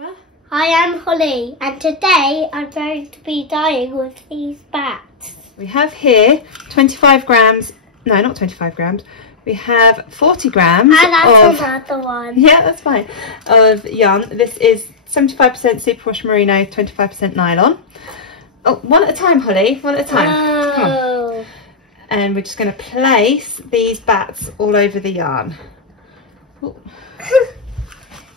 I am Holly, and today I'm going to be dyeing with these bats. We have here 25 grams, no, not 25 grams, we have 40 grams and that's of, another one. yeah, that's fine, of yarn. This is 75% superwash merino, 25% nylon. Oh, one at a time, Holly, one at a time. Come on. And we're just going to place these bats all over the yarn.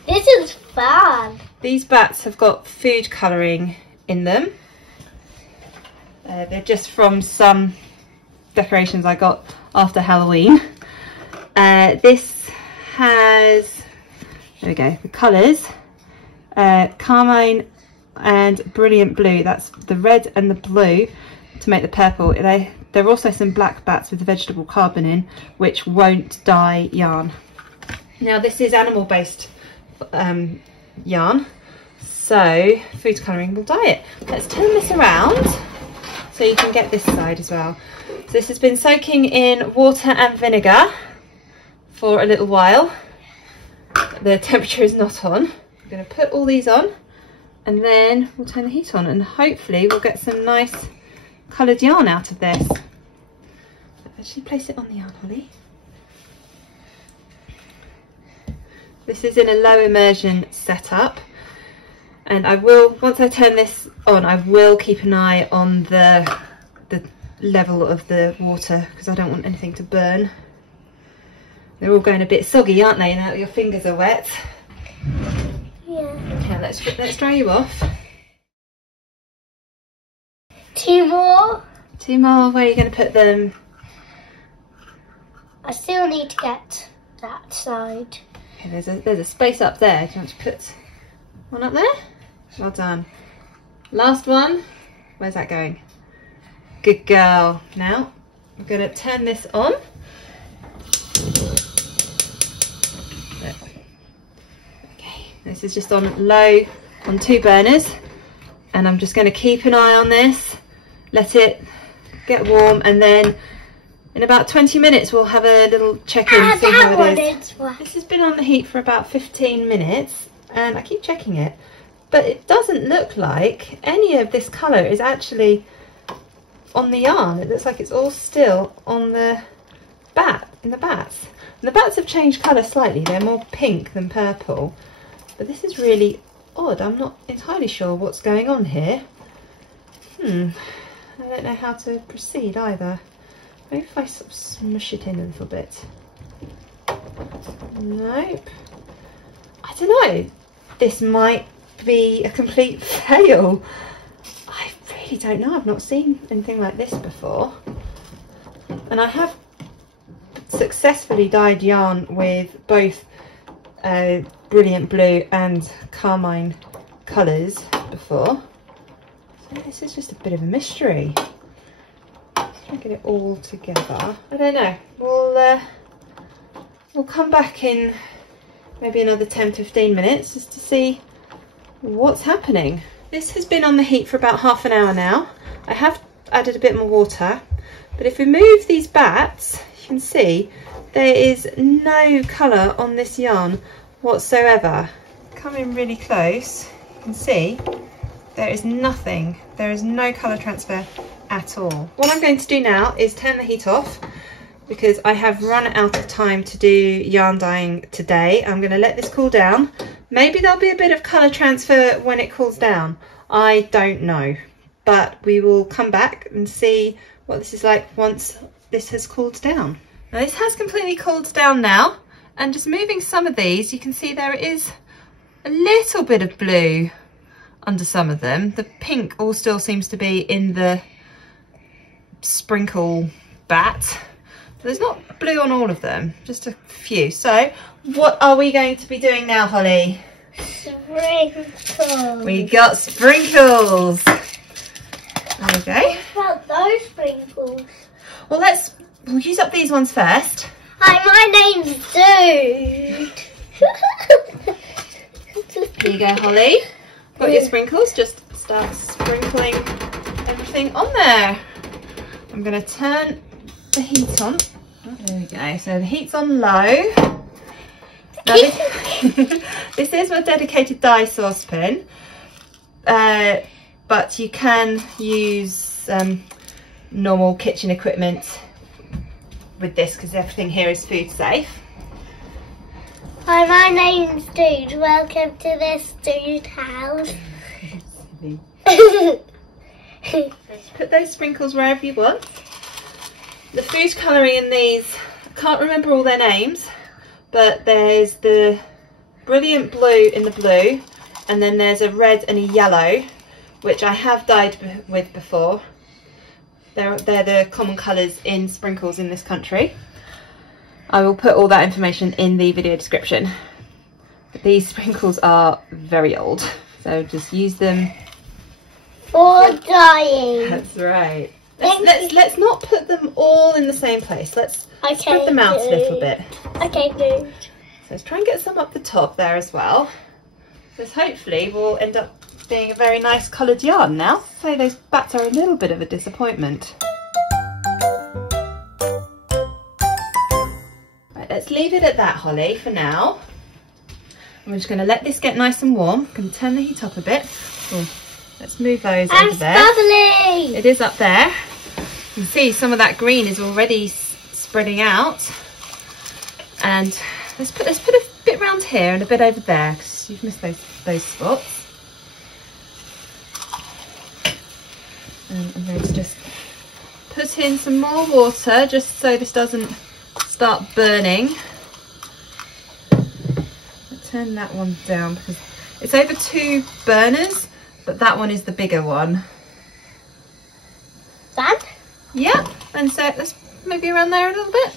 This is fun. These bats have got food colouring in them. They're just from some decorations I got after Halloween. This has, there we go, the colours, Carmine and Brilliant Blue. That's the red and the blue to make the purple. There are also some black bats with the vegetable carbon in, which won't dye yarn. Now this is animal based yarn, so food colouring will dye it. Let's turn this around so you can get this side as well. So this has been soaking in water and vinegar for a little while. The temperature is not on. I'm going to put all these on and then we'll turn the heat on and hopefully we'll get some nice coloured yarn out of this. Actually place it on the yarn, Holly. This is in a low immersion setup, and I will, once I turn this on, I will keep an eye on the level of the water because I don't want anything to burn. They're all going a bit soggy, aren't they, now that your fingers are wet? Yeah. Okay, let's dry you off. Two more. Two more. Where are you going to put them? I still need to get that side. Okay, there's a space up there. Do you want to put one up there? Well done. Last one. Where's that going? Good girl. Now I'm going to turn this on. Okay, this is just on low on 2 burners, and I'm just going to keep an eye on this, let it get warm, and then in about 20 minutes we'll have a little check-in and see how it is. This has been on the heat for about 15 minutes and I keep checking it, but it doesn't look like any of this colour is actually on the yarn. It looks like it's all still on the bats. And the bats have changed colour slightly, they're more pink than purple, but this is really odd. I'm not entirely sure what's going on here. I don't know how to proceed either. Maybe if I sort of smush it in a little bit. Nope. I don't know. This might be a complete fail. I really don't know. I've not seen anything like this before. And I have successfully dyed yarn with both Brilliant Blue and Carmine colours before. So this is just a bit of a mystery. Get it all together. I don't know. We'll come back in maybe another 10-15 minutes just to see what's happening. This has been on the heat for about half an hour now. I have added a bit more water, but if we move these bats, you can see there is no colour on this yarn whatsoever. Come in really close, you can see there is nothing. There is no colour transfer at all. What I'm going to do now is turn the heat off because I have run out of time to do yarn dyeing today. I'm going to let this cool down. Maybe there'll be a bit of colour transfer when it cools down. I don't know, but we will come back and see what this is like once this has cooled down. Now this has completely cooled down now, and just moving some of these, you can see there is a little bit of blue under some of them. The pink all still seems to be in the sprinkle bat. There's not blue on all of them, just a few. So what are we going to be doing now, Holly? Sprinkles. We got sprinkles. There we go. What about those sprinkles? Well, we'll use up these ones first. Hi, my name's Dude. Here you go, Holly. Got your sprinkles. Just start sprinkling everything on there. I'm going to turn the heat on. Oh, there we go. So the heat's on low. Now This is my dedicated dye saucepan, but you can use normal kitchen equipment with this because everything here is food safe. Hi, my name's Dude. Welcome to this Dude house. Put those sprinkles wherever you want. The food colouring in these, I can't remember all their names, but there's the brilliant blue in the blue, and then there's a red and a yellow, which I have dyed with before. They're the common colours in sprinkles in this country. I will put all that information in the video description. But these sprinkles are very old, so just use them For dyeing. That's right. Let's not put them all in the same place. Let's spread them out a little bit. Okay, good. So let's try and get some up the top there as well. This hopefully will end up being a very nice coloured yarn now. So those bats are a little bit of a disappointment. Right, let's leave it at that, Holly, for now. I'm just going to let this get nice and warm. I'm going to turn the heat up a bit. Ooh. Let's move those over there. Bubbly. It is up there. You can see some of that green is already spreading out. And let's put a bit around here and a bit over there because you've missed those spots. And I'm going to just put in some more water just so this doesn't start burning. I'll turn that one down because it's over 2 burners. But that one is the bigger one. That? Yeah, and so let's maybe around there a little bit.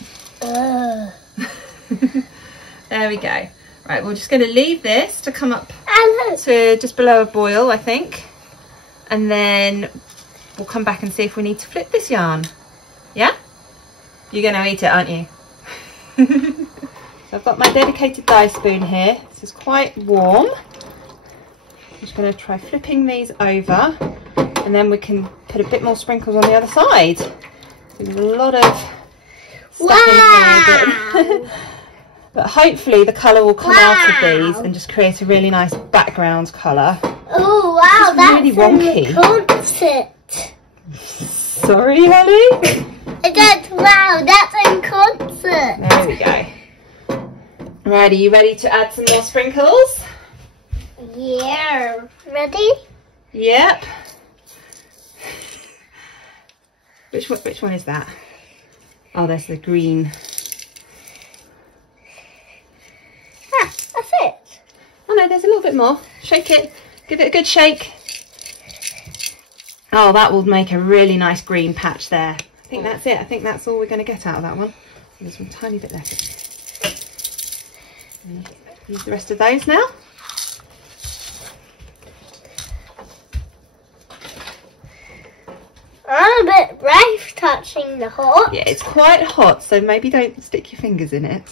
There we go. Right, we're just going to leave this to come up to just below a boil, I think. And then we'll come back and see if we need to flip this yarn. Yeah? You're going to eat it, aren't you? So I've got my dedicated dye spoon here. This is quite warm. I'm just going to try flipping these over and then we can put a bit more sprinkles on the other side. There's a lot of stuff in here, but hopefully the colour will come out of these and just create a really nice background colour. Oh wow, that's really wonky. Concert. Sorry, Holly? Wow, that's in concert. There we go. Right, are you ready to add some more sprinkles? Yeah. Ready? Yep. Which one is that? Oh, there's the green. Ah, that's it. Oh no, there's a little bit more. Shake it. Give it a good shake. Oh, that will make a really nice green patch there. I think that's it. I think that's all we're going to get out of that one. There's one tiny bit left. Use the rest of those now. I'm a bit brave touching the hot. Yeah, it's quite hot, so maybe don't stick your fingers in it.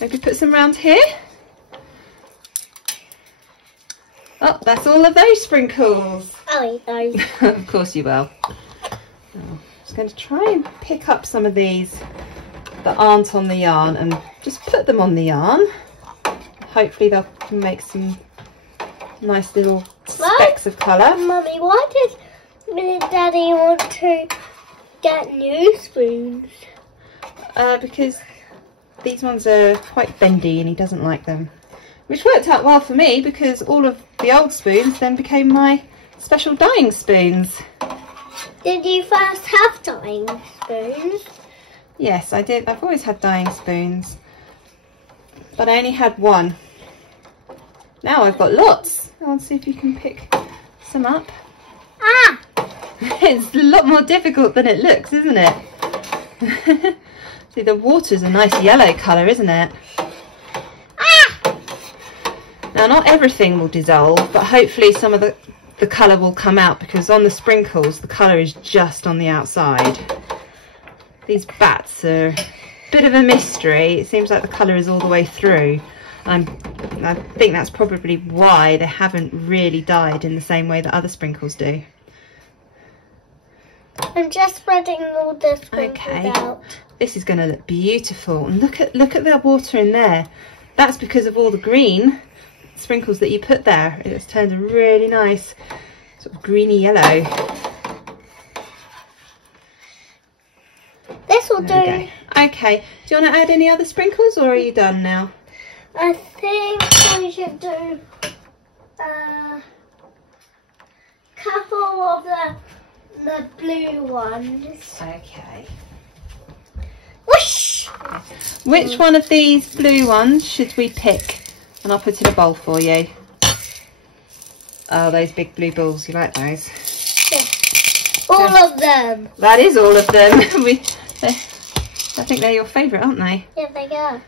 Maybe put some round here. Oh, that's all of those sprinkles. I'll eat those. Of course you will. I'm just going to try and pick up some of these that aren't on the yarn and just put them on the yarn. Hopefully they'll make some nice little specks of colour. Mummy, why did Daddy want to get new spoons? Because these ones are quite bendy and he doesn't like them. Which worked out well for me because all of the old spoons then became my special dyeing spoons. Did you first have dyeing spoons? Yes, I did. I've always had dyeing spoons. But I only had one. Now I've got lots. I'll see if you can pick some up. Ah! It's a lot more difficult than it looks, isn't it? See, the water's a nice yellow colour, isn't it? Ah! Now, not everything will dissolve, but hopefully some of the colour will come out because on the sprinkles, the colour is just on the outside. These bats are a bit of a mystery. It seems like the colour is all the way through. I think that's probably why they haven't really dyed in the same way that other sprinkles do. I'm just spreading all the sprinkles out. This is going to look beautiful. And look at the water in there. that's because of all the green sprinkles that you put there. It's turned a really nice sort of greeny yellow. This will do. Okay, do you want to add any other sprinkles, or are you done now? I think we should do a couple of the blue ones. Okay. Whoosh! Which one of these blue ones should we pick? And I'll put in a bowl for you. Oh, those big blue balls, you like those? Yeah. All of them. That is all of them. I think they're your favourite, aren't they? Yeah, they go.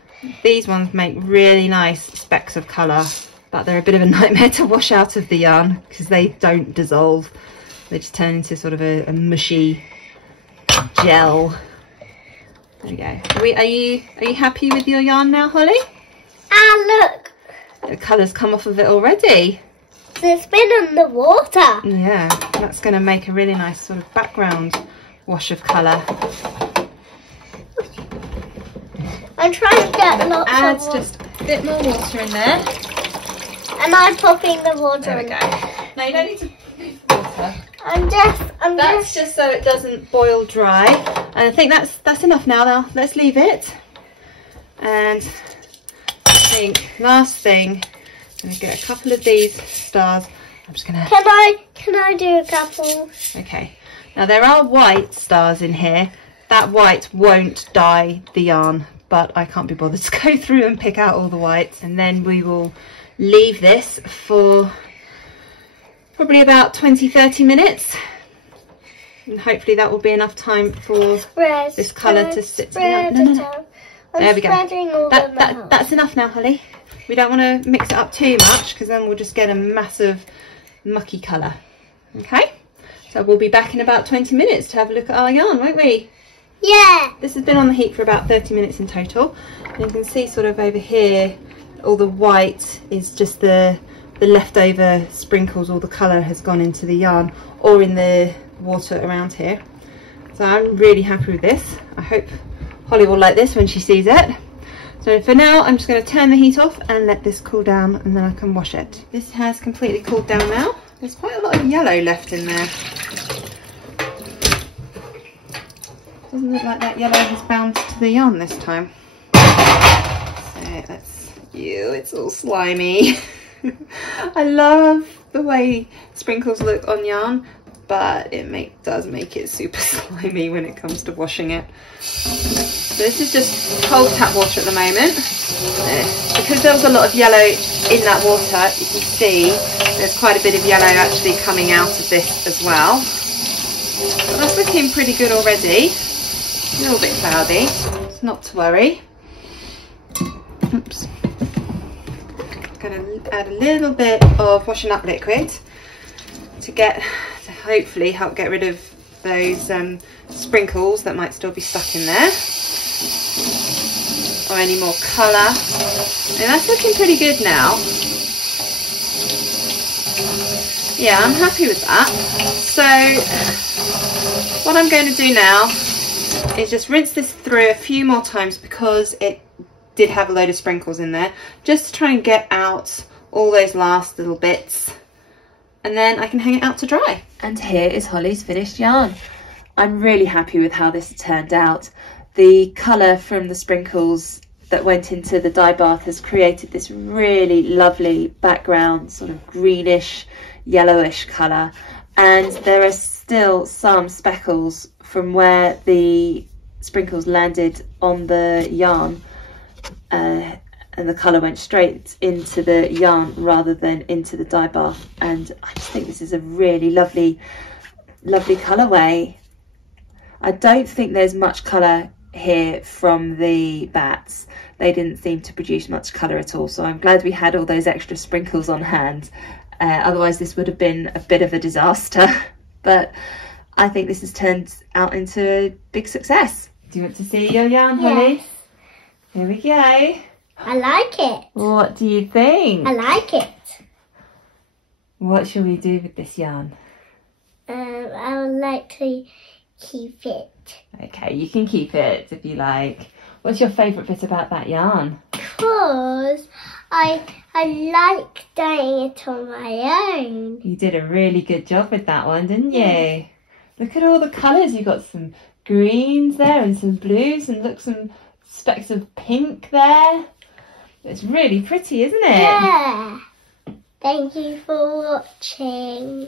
These ones make really nice specks of colour, but they're a bit of a nightmare to wash out of the yarn because they don't dissolve. They just turn into sort of a mushy gel. There we go. Are you happy with your yarn now, Holly? Ah, look. The colour's come off of it already. It's been in the water. Yeah, that's going to make a really nice sort of background wash of colour. I'm trying to get lots Add of water. just a bit more water in there. And I'm popping the water There we in. go. No, you don't need to move the water. That's just so it doesn't boil dry. And I think that's enough now. Let's leave it. And I think last thing, I'm going to get a couple of these stars. I'm just going to... Can I do a couple? Okay. Now there are white stars in here. That white won't dye the yarn, but I can't be bothered to go through and pick out all the whites. And then we will leave this for probably about 20-30 minutes. And hopefully that will be enough time for this colour to sit down. No. There we go. That's enough now, Holly. We don't want to mix it up too much because then we'll just get a massive mucky colour. Okay, so we'll be back in about 20 minutes to have a look at our yarn, won't we? Yeah. This has been on the heat for about 30 minutes in total. And you can see sort of over here, all the white is just the leftover sprinkles. All the colour has gone into the yarn or in the water around here. So I'm really happy with this. I hope Holly will like this when she sees it. So for now, I'm just going to turn the heat off and let this cool down, and then I can wash it. This has completely cooled down now. There's quite a lot of yellow left in there. Doesn't look like that yellow has bound to the yarn this time. It's all slimy. I love the way sprinkles look on yarn, but it does make it super slimy when it comes to washing it. So this is just cold tap water at the moment. Because there was a lot of yellow in that water, you can see there's quite a bit of yellow actually coming out of this as well. But that's looking pretty good already. A little bit cloudy. It's not to worry. Oops. Going to add a little bit of washing up liquid to hopefully help get rid of those sprinkles that might still be stuck in there, or any more colour. And that's looking pretty good now. Yeah, I'm happy with that. So what I'm going to do now is just rinse this through a few more times because it did have a load of sprinkles in there, just to try and get out all those last little bits, and then I can hang it out to dry. And here is Holly's finished yarn. I'm really happy with how this turned out. The colour from the sprinkles that went into the dye bath has created this really lovely background, sort of greenish, yellowish colour, and there are still some speckles from where the sprinkles landed on the yarn, and the colour went straight into the yarn rather than into the dye bath, and I just think this is a really lovely colourway. I don't think there's much colour here from the bats. They didn't seem to produce much colour at all, so I'm glad we had all those extra sprinkles on hand. Otherwise this would have been a bit of a disaster. But I think this has turned out into a big success. Do you want to see your yarn, Holly? Here we go. I like it. What do you think? I like it. What shall we do with this yarn? I would like to keep it. Okay, you can keep it if you like. What's your favourite bit about that yarn? because I like doing it on my own. You did a really good job with that one, didn't you? Look at all the colours. You got some greens there and some blues, and look, some specks of pink there. It's really pretty, isn't it? Yeah. Thank you for watching.